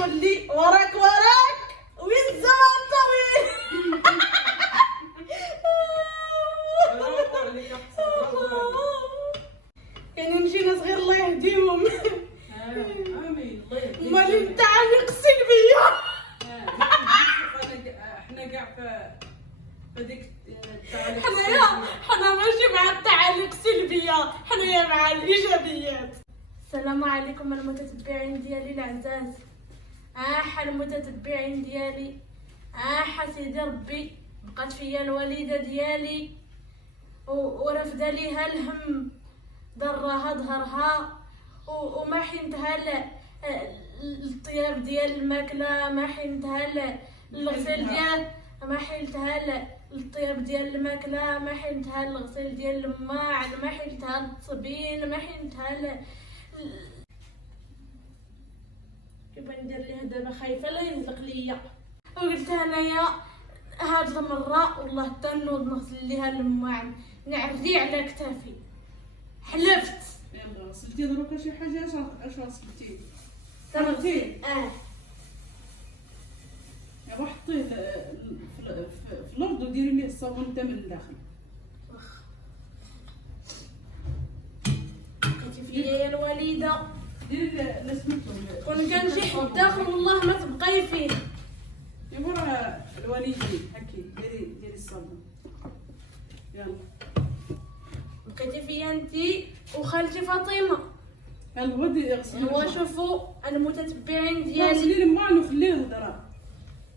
تولي وراك وين الزمان طويل. يعني مشينا صغير الله يهديهم. مالي التعليق السلبية. احنا كاع في هذيك التعليق حنا ماشي مع التعليق السلبية، حنايا مع الإيجابيات. السلام عليكم المتتبعين ديالي العزاز. المتتبعين ديالي، سيدي ربي بقات فيا الوالدة ديالي ورفد ليها الهم، ضرها ظهرها وما حينتها الطياب ديال الماكله، ما حينتها الغسيل ديال، ما حينتها الطياب ديال الماكله، ما حينتها الغسيل ديال الماعن، ما حينتها التصبين، ما حينتها كيف ندير ليها دابا؟ خايفه لا ينزلق ليا. وقلت انايا هاد المره والله حتى نوض نغسل ليها الماعن نعري على كتافي، حلفت. يلا غسلتي دروكا شي حاجه؟ اش غسلتي؟ غسلتي يا حطيه في الارض وديري ليه الصابون حتى من الداخل. بقيتي فيا يا الوالده، ديري لا سميتو كون كان شي حد داخل والله ما تبقاي فيه. يا مرا الوالدين هكي ديري الصابون. يلا بقيتي فيا انتي وخالتي فاطمه. يلا ودي اغسلي. ايوا شوفوا المتتبعين غسلي ديالي، الماعن وخليه الهضره.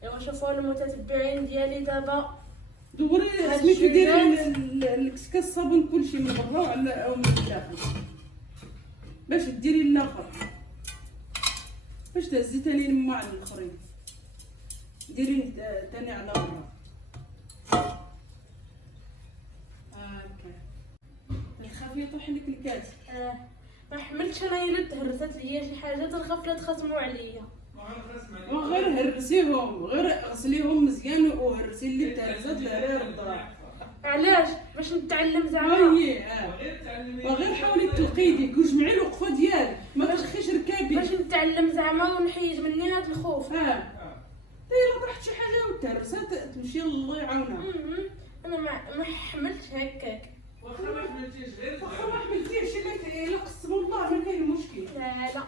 ايوا شوفوا المتتبعين ديالي دابا دوري سميتو ديري الكسكاس الصابون كلشي من برا او من الداخل باش ديري الاخر، باش تهزي تاني الماعن الاخرين ديريه تاني على برا هكا. تخافي يطيح لك الكاس. ما حملتش انا الا تهرست ليا شي حاجه تنخاف لا تخصموا عليا. غير هرسيهم، غير غسليهم مزيان وهرسي اللي تهرسات لها الضراع. علاش؟ باش نتعلم زعما. وغير حاولي تلقيديك وجمعي الوقفه ديالك، ما تخيش ركابي باش نتعلم زعما ونحيد مني هاد الخوف. الا طرحت شي حاجه وتهرسات تمشي الله يعاونها. انا ما حملتش هكاك. واخا ما حملتيش الا قسموا الله ما كاين مشكل. لا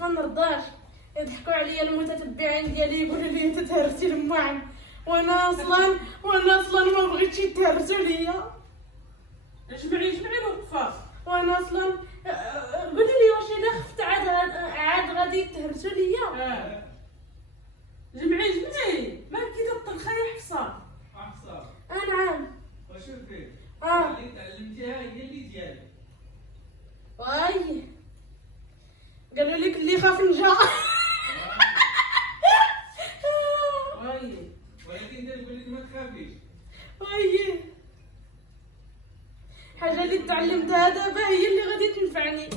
ما نرضاش يضحكوا عليا المتتبعين ديالي يقولوا لي تتهرسي الماعن، وانا اصلا ما بغيتش يتهرسوا ليا. جمعي الوقفه. وانا اصلا قولي لي واش الا خفت عاد غادي يتهرسوا ليا. جمعي ما كي تطلخي يا حفصه. نعم. وشوفي اللي تعلمتيها هي اللي ديالك. واي قالوا لك اللي خاف نجا. ولكن نقول لك ما تخافيش. واي حاجه اللي تعلمتها دابا هي اللي غادي تنفعني.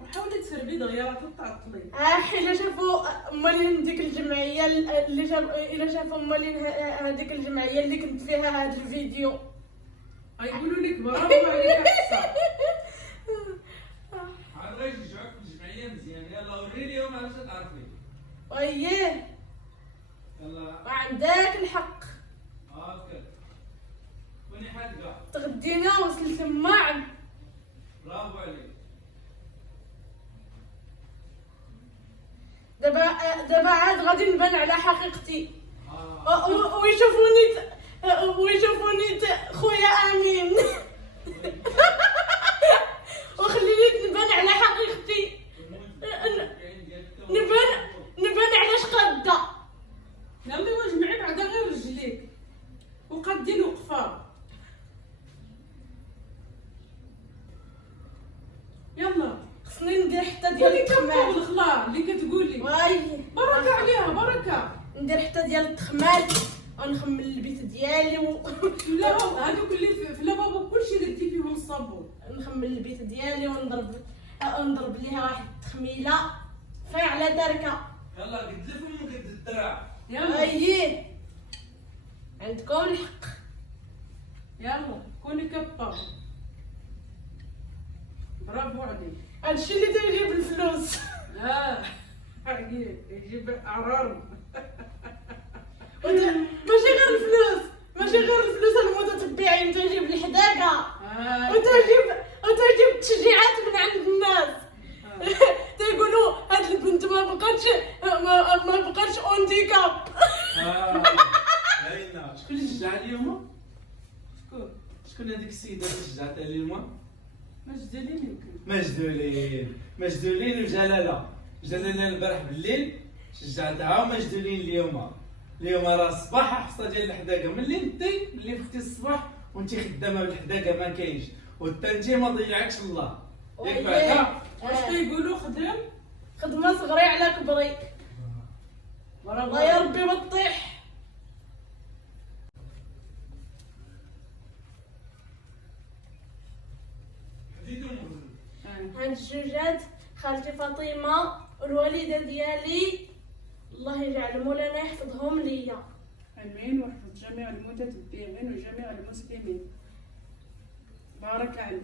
وحاولي تسربي دغيا تعطلي. الا شافوا مالين ديك الجمعيه الا شافوا مالين هذيك الجمعيه اللي كنت فيها هذا الفيديو غيقولوا لك برافو عليك حفصه. عاد غيشجعوك في الجمعيه مزيان. يلا ورينيهم علاش تعرفي. اييه يلا عندك الحق. هاكا كوني حادقه. تغدينا وصلت الماعن. برافو عليك. دابا عاد غادي نبان على حقيقتي. ويشوفوني خويا امين. وخليني نبان على حقيقتي، نبان على شقاده. يلا وجمعي بعدا غير رجليك وقادين وقفه. يلا خصني ندير حتى ديال التخمال. الخلا اللي كتقولي واي بركه عليها بركه. ندير حتى ديال التخمال ونخمل البيت ديالي لا هذوك اللي في لابابو كلشي درتي فيهم الصابون. نخمل البيت ديالي ونضرب ليها واحد التخميله فاعله دركه. يلا قد لكم قد الدرع. يلا اييه عندكم الحق. يلا كوني كبه برافو عليك. هادشي اللي تيجيب الفلوس. يجيب اعرار. ماشي غير الفلوس، ماشي غير الفلوس المتتبعين، تجيب الحداقه وتجيب التشجيعات من عند الناس. تيقولوا هاد البنت ما بقاتش اونديكاب. باينه. شكون اللي شجع اليوم؟ شكون هذيك السيده اللي شجعتها اليوم؟ مجدولين وجلاله. جلاله البارح بالليل شجعتها، ومجدولين اليوم راه الصباح حصه ديال الحداقه. ملي فتي الصباح وانت خدامه بالحداقه ما كاينش، والتانتي ما ضيعكش الله ياك بعدا. واش كيقولوا خدمه صغري على كبري. الله يا ربي ما تطيح. هاد الجوجات خالتي فاطمه والوالده ديالي، الله يجعل مولانا يحفظهم ليا. امين. ويحفظ جميع المتتبعين وجميع المسلمين. بارك عليك.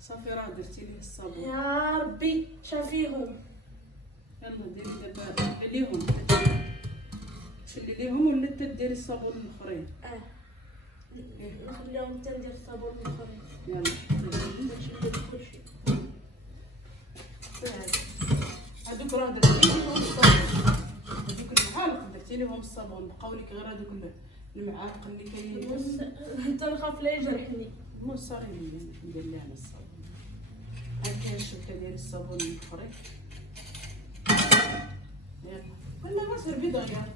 صافي راه درتي ليه الصابون. يا ربي شافيهم. يلا ديري دابا ليهم تشلي ليهم ولا تديري الصابون الاخرين. نخليهم حتى ندير الصابون الاخرين. يلا نشد كلشي. هذوك راه درتي ليهم الصابون. هذوك المعالق درتي ليهم الصابون، بقاو لك غير هذوك المعالق اللي كاينين. انت نخاف لا يجرحني. مو صاري ندير لها انا الصابون. هاكا الشبكه ديال الصابون الاخرين. يلا ولا ما سير بيضايا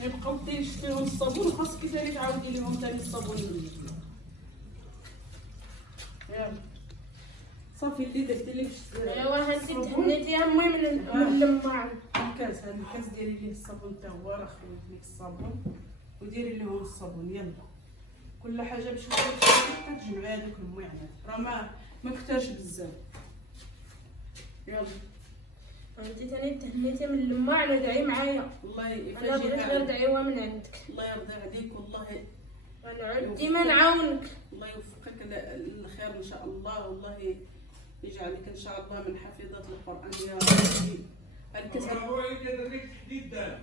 يبقاو ديري شتيهم الصابون، وخاصك ثاني تعاودي لهم ثاني الصابون اللي جبتي. يلا صافي اللي درتي ليه ايوا هانتي تهنيتيها امي من اللماعن. الكاس، هذا الكاس ديري ليه الصابون حتى هو، راه خليت لك الصابون وديري لهم الصابون. يلا كل حاجه بشويه كتجمعي هذوك المعانات، راه ما كثرش بزاف. يلا هانتي ثاني تهنيتي من اللماعن ودعي معايا. الله انا يفاجئك. بغيت غير دعيوه من عندك. الله يرضي عليك والله. ونعود ديما نعاونك. الله يوفقك للخير ان شاء الله، والله يجعلك ان شاء الله من حافظات القران يا ربي. برافو عليك يا دريك تحديد دار.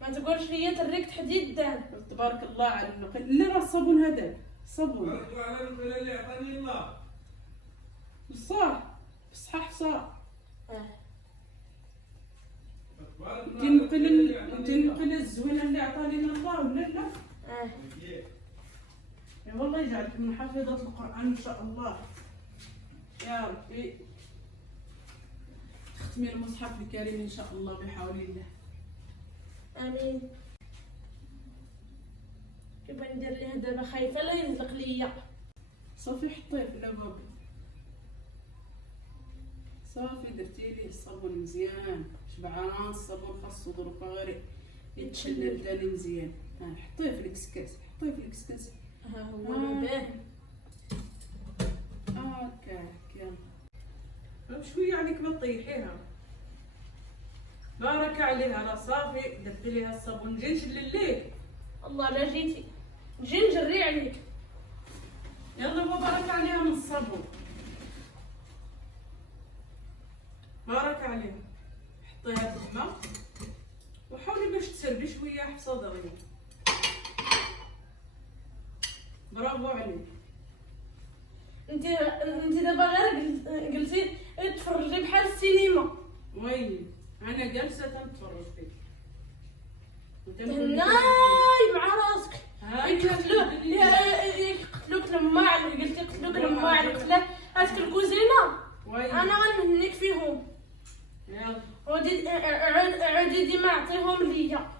ما تقولش لي تريك تحديد دهب. تبارك الله على النقل. لا راه الصابون هذاك صابون بارك على النقل اللي عطاني الله. بصح بصح صح. انت النقل الزوينه اللي عطاني الله ولا لا؟ يا والله يجعلك من حافظات القران ان شاء الله يا ربي. تختمي المصحف الكريم ان شاء الله بحول الله. امين. كيف ندير ليه دابا؟ خايفه لا ينزلق ليا. صافي حطيه في اللافابو. صافي درتي ليه الصابون مزيان، شبعان الصابون خاصو دروكا غير يتشلل ثاني مزيان. حطيه في الكسكاس، حطيه في الكسكاس. ها هو باهي. هكاك يلا بشويه عليك ما تطيحيها. بارك عليها. راه صافي درتي ليها الصابون. نجي نشلل ليك. الله لا جيتي نجي نجري عليك. يلا وبارك عليها من الصابون. بارك عليها. حطيها في الماء وحاولي باش تسربي شويه حصى دغيا. برافو عليك. انت دابا غير قلتي تفرجي بحال السينما. وين انا جالسه تنتفرج فيك. هناي مع راسك. يقتلوك لما قلتي يقتلوك لما قلت له هاتك الكوزينه. انا غنهنيك فيهم. يلا عودي ديما عطيهم ليا.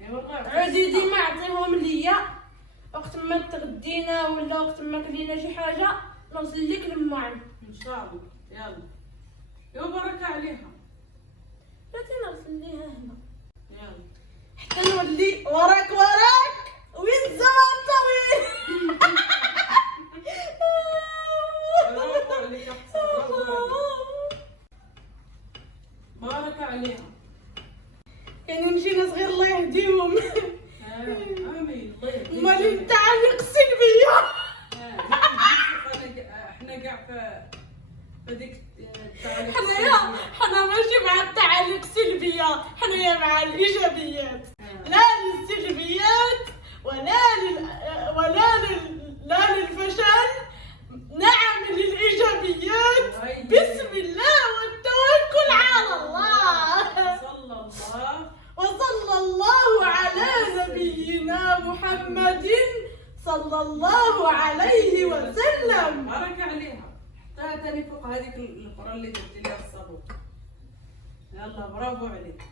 ايوا عودي ديما عطيهم ليا. وقت ما تغدينا ولا وقت ما كلينا شي حاجه نوصل لك للمعن ان شاء الله. يلا يا بارك عليها. بغيتي نوصل ليها هنا يلا حتى نولي وراك وين الزمان طويل. برافو عليك احسن. بارك عليها. يعني مشينا صغير الله يهديهم. امين الله يهديك. مالي نتاع يقسم بيا. انا كاع في هذيك التعليق حنا ماشي مع التعاليق السلبية، حنايا مع الإيجابيات. لا للسلبيات لا للفشل، نعم للإيجابيات. بسم الله والتوكل على الله. وصلى الله على نبينا محمد صلى الله عليه وسلم. بارك عليها. حطها تاني فوق هذيك القرى اللي درتي لها الصابون. يلا برافو عليك.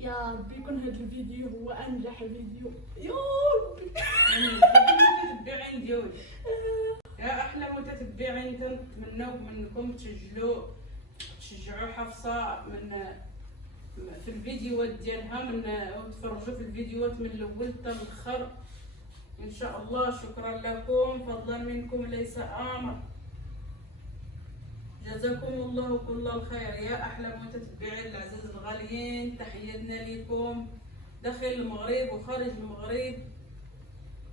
يا ربي يكون هذا الفيديو هو انجح فيديو يا ربي. المتتبعين ديالي يا احلى متتبعين، تنتمناو منكم تشجعوا حفصه في الفيديوهات ديالها، وتفرجوا في الفيديوهات من الاول حتى الاخر ان شاء الله. شكرا لكم، فضلا منكم ليس امر. جزاكم الله كل الخير يا احلى متتبعين العزاز الغاليين. تحياتنا لكم داخل المغرب وخارج المغرب.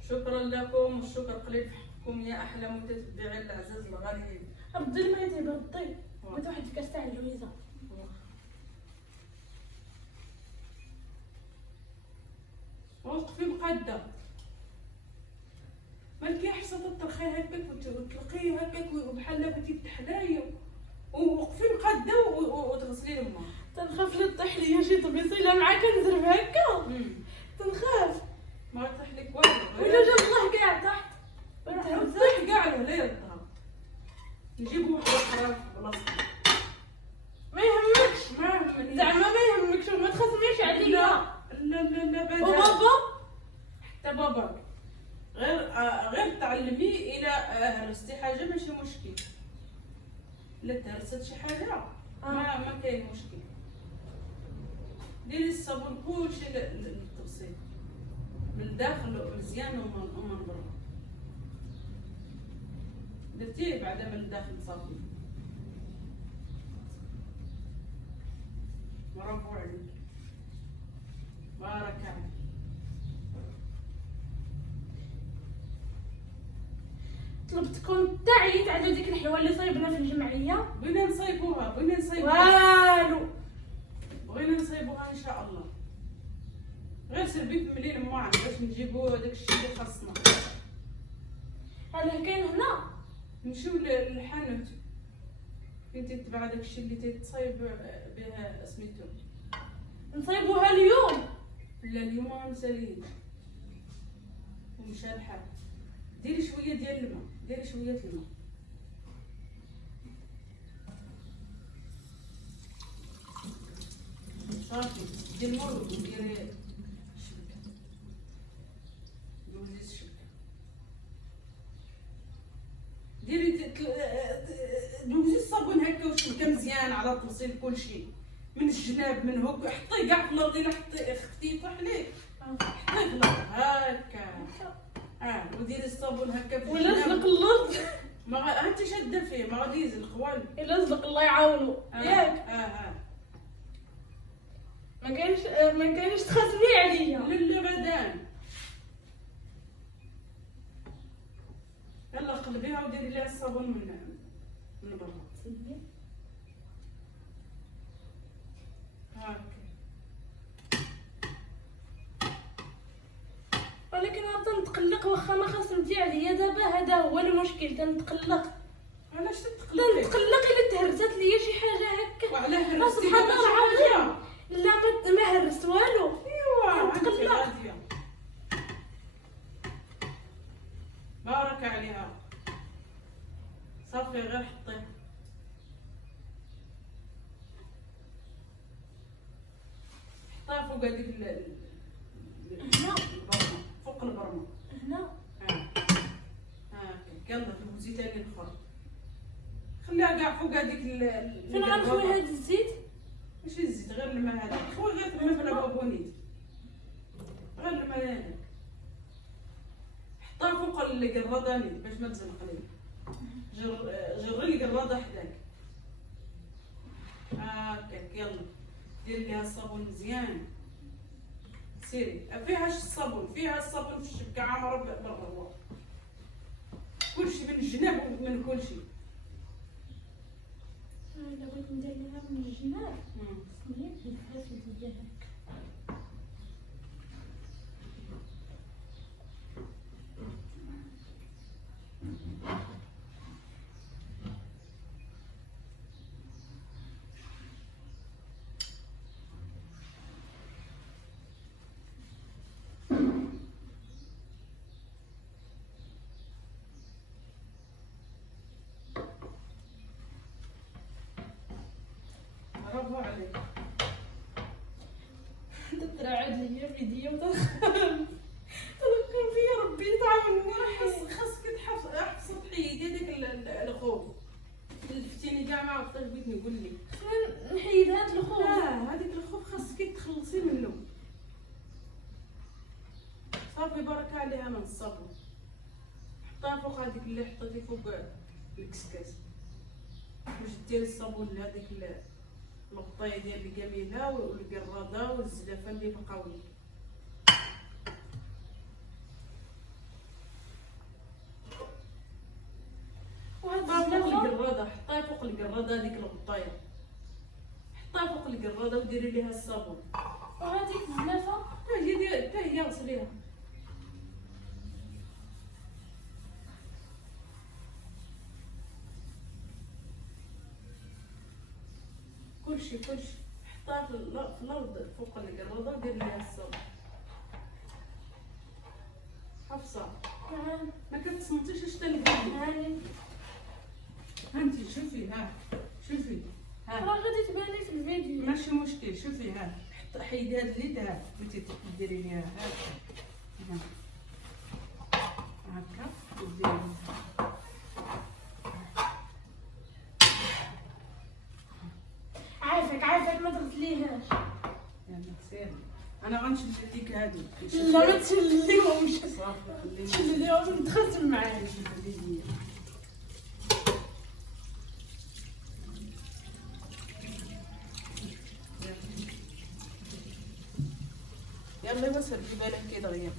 شكرا لكم والشكر قليل في حقكم يا احلى متتبعين العزاز الغاليين. ردي الماء دابا ردي بغيت واحد الكاس تاع اللويزه. وقفي مقاده مالكي حصه تطرخي هكاك وتلقيه هكاك وبحال بغيتي تحلايا، ووقفي مقاده وتغسلي الماء. تنخاف لا طيح ليا شي طبيصيله معاك نزرب هكا، تنخاف ما طيح لك والو، ولا جا الله كاع طحت طيح كاع لا يرضى. نجيبو واحده اخرى في بلاصتها. ما يهمكش، ما يهمنيش زعما ما يهمكش وما تخصميش عليا. لا بعدا. وبابا حتى بابا غير تعلمي الى هرستي حاجه ماشي مشكل. لا تهرست شي حاجه ما كاين مشكل. ديري الصابون كلشي للتغسيل من الداخل مزيان ومن برا. درتيه بعدا من الداخل صافي. برافو عليك، بارك عليك. طلبتكم تعيط على ديك الحلوه اللي صايبنا في الجمعيه. بغينا نصايبوها والو بغينا نصايبوها ان شاء الله. غير سربي في مليل معنا باش نجيبو داك الشيء اللي خاصنا. هذا كاين هنا. نمشيو للحانوت فين تتباع داك الشيء اللي تتصايب بها سميتو. نصايبوها اليوم. لا اليوم ما مسالينش ومشى الحال. ديري شويه ديال الماء، ديري شويه الماء. صافي ديري الماء وديري الشبكه. دوزي الشبكه، ديري دوزي الصابون هكا والشبكه مزيان على توصيل كلشي من الجناب من هوك. حطيه كاع في الارض، الا خفتي يطيح ليك حطيه في الارض هكا. وديري الصابون هكا في ولا الجناب. زلق الارض ما انت شاده فيه ما غادي يزلق والو. الا زلق الله يعاونو ياك. ما كاينش تخاصمي عليا. لا بدان. يلا قلبيها وديري ليها الصابون من برا هكا. ولكن انا تنتقلق واخا ما خاصمتي عليا دابا. هذا هو المشكل، تنتقلق. علاش تتقلقي؟ تنتقلق الا تهرست ليا شي حاجه هكا. وعلى هرستي سبحان دابا الله شي حاجه؟ العظيم. لا ما هرست والو. ايوا انت تتقلق. غاديه. بارك عليها. صافي غير حطيه. حطها فوق هذيك هنا البرمه، فوق البرمه هنا. هاكا. يلا دوزي تاني الاخر، خليها كاع فوق هذيك فين غنخوي هاد الزيت؟ ماشي الزيت، غير الماء هذا خويا. غير الماء بلا بابونيت، غير الماء هذا حطها فوق القراده نيت باش ما تزنق ليك. جري القراده حداك هاكاك. يلا ديري ليها الصابون مزيان. سيري فيها الصابون، فيها الصابون في الشبكه عامره بالروا، كلشي من الجناب ومن كلشي. انا بغيت ندير لها من الجناب خصني نفها في اليدين هكا. برافو عليك. تطلع عاد ليا في يديا وتدخل فيا ربي تعاوني. خاصك تحفظ سطحي ديال الخوف. لفتيني كاع ما عرفتش بغيت نقول لك. نحيد هاد الخوف. هذيك الخوف خاصك تخلصي منه. صافي بارك عليها من الصابون. حطها فوق هذيك اللي حطيتي فوق الكسكاس باش ديري الصابون لهذيك الغطايه ديال الكميله والقراده والزلافه اللي بقاو لك. حطها فوق القراده، حطها فوق القراده هذيك الغطايه، حطها فوق القراده وديري ليها الصابون. وهذيك الزلافه حتى هي غسليها. كلشي حطها في الارض فوق القراده وديري ليها الصابون. حفصه نعم. ما كتصمتيش اش تلقى. هاني هانتي شوفي شوفي راه غادي تبان لي في الفيديو. ماشي مشكل. شوفي حيدي هاد اليد بغيتي ديري ليها هكا وديري عافاك ما تغسليهاش. يلا سيري. انا غنشد لك هادو. لا ما تشليهمش. صافي تشليهم نتخاصم معاك. خليني. يلا بس ردي بالك كي دغيا.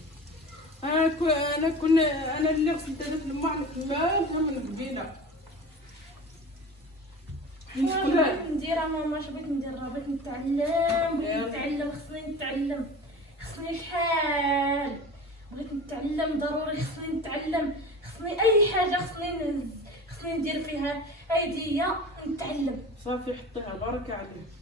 انا اللي غسلت هذاك الماء كملتها من قبيله. بغيت نديرها ماما، اش بغيت ندير؟ بغيت نتعلم خصني شحال بغيت نتعلم ضروري. خصني نتعلم، خصني اي حاجه خصني ندير فيها ايديا نتعلم. صافي حطيها بارك عليك.